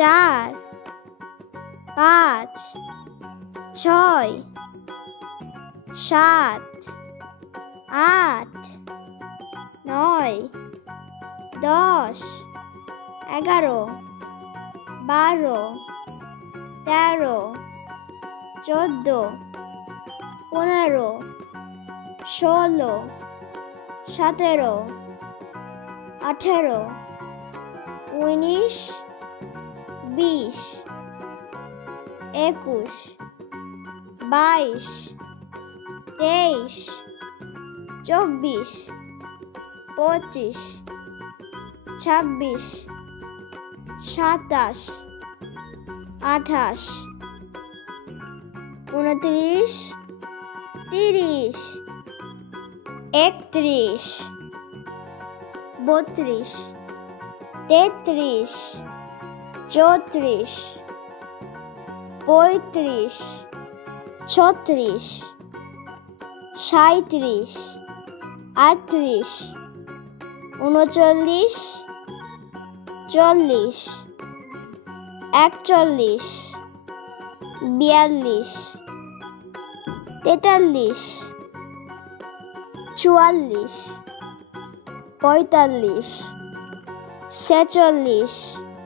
4 5 6 7 8 9 10 11 12 13 14 15 16 17 18 19 20 21 22 23 24 25 26 27 28 29 30 31 32 33 34 35 36 37 38 39 40 41 42 43 44 45 46 47 48 49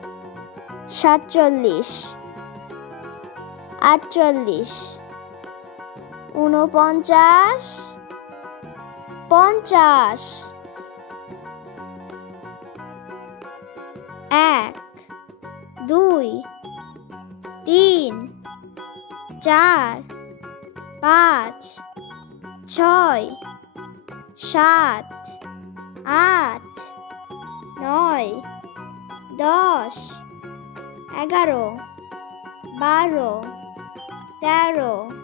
50 1 2 3 4 5 6 7 8 9 10 11 12 13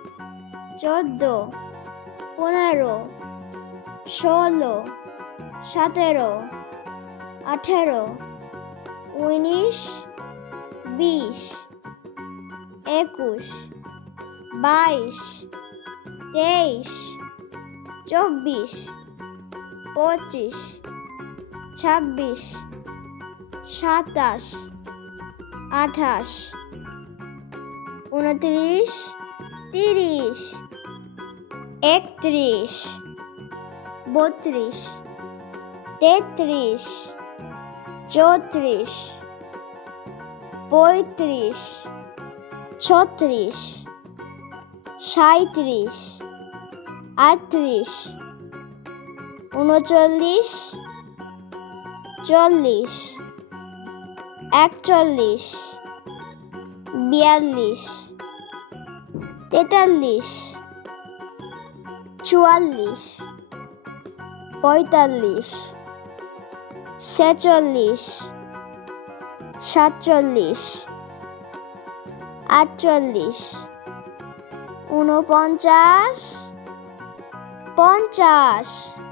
14 15 16 17 18 19 20 21 22 23 24 25 26 27 28 29 30 31 32 33 34 35 36 37 38 39 40 41 42 43 44 45 46 47 48 49 50